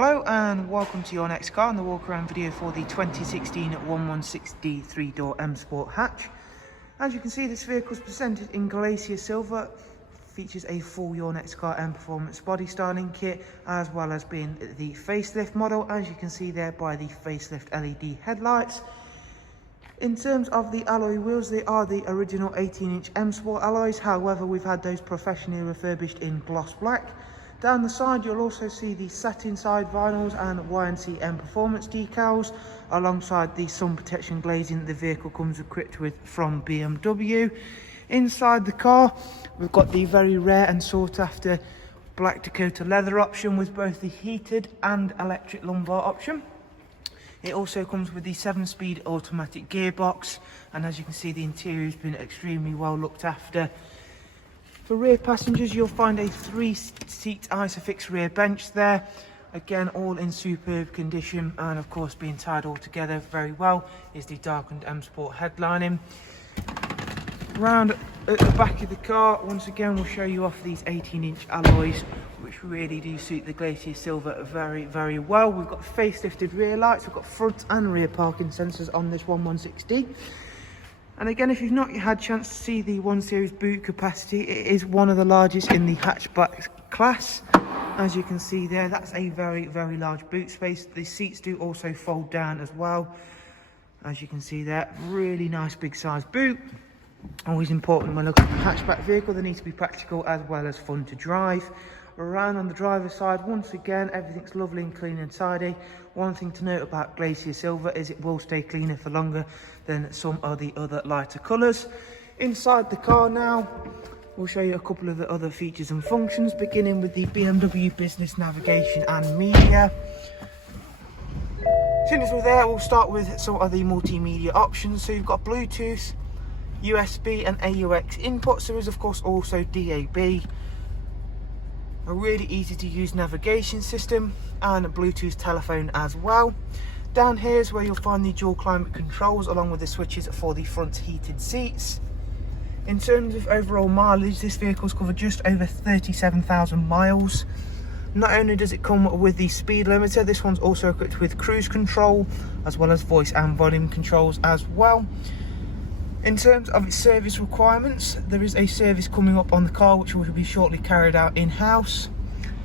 Hello and welcome to your next car and the walk around video for the 2016 YNC 3-door M Sport hatch. As you can see, this vehicle is presented in Glacier Silver, features a full Your Next Car Mperformance body styling kit, as well as being the facelift model, as you can see there by the facelift LED headlights. In terms of the alloy wheels, they are the original 18-inch M Sport alloys, however we've had those professionally refurbished in gloss black. Down the side you'll also see the satin side vinyls and YNC Mperformance decals, alongside the sun protection glazing the vehicle comes equipped with from BMW. Inside the car we've got the very rare and sought after black Dakota leather option with both the heated and electric lumbar option. It also comes with the 7-speed automatic gearbox, and as you can see the interior has been extremely well looked after. For rear passengers you'll find a 3-seat Isofix rear bench there, again all in superb condition, and of course being tied all together very well is the darkened M Sport headlining. Round at the back of the car, once again we'll show you off these 18-inch alloys, which really do suit the Glacier Silver very well. We've got facelifted rear lights, we've got front and rear parking sensors on this 116. And again, if you've not had a chance to see the 1 Series boot capacity, it is one of the largest in the hatchback class. As you can see there, that's a very large boot space. The seats do also fold down as well. As you can see there, really nice big size boot. Always important when looking at a hatchback vehicle, they need to be practical as well as fun to drive. Around on the driver's side, once again, everything's lovely and clean and tidy. One thing to note about Glacier Silver is it will stay cleaner for longer than some of the other lighter colours. Inside the car now, we'll show you a couple of the other features and functions, beginning with the BMW Business Navigation and Media. As soon as we're there, we'll start with some of the multimedia options. So you've got Bluetooth, USB and AUX inputs. There is of course also DAB. A really easy to use navigation system and a Bluetooth telephone as well. Down here is where you'll find the dual climate controls along with the switches for the front heated seats. In terms of overall mileage, this vehicle's covered just over 37,000 miles. Not only does it come with the speed limiter, this one's also equipped with cruise control as well as voice and volume controls as well. In terms of its service requirements, there is a service coming up on the car which will be shortly carried out in-house.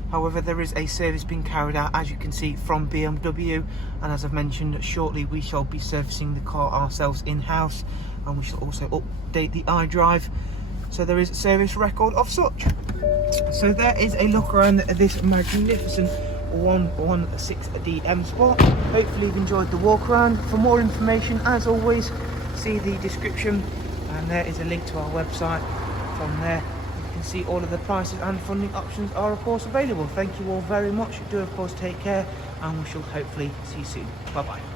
However, there is a service being carried out, as you can see, from BMW, and as I've mentioned, shortly we shall be servicing the car ourselves in-house, and we shall also update the iDrive, so there is a service record of such. So there is a look around this magnificent 116D M Sport. Hopefully you've enjoyed the walk around. For more information, as always, see the description, and there is a link to our website. From there you can see all of the prices and funding options are of course available. Thank you all very much. Do of course take care, and we shall hopefully see you soon. Bye bye.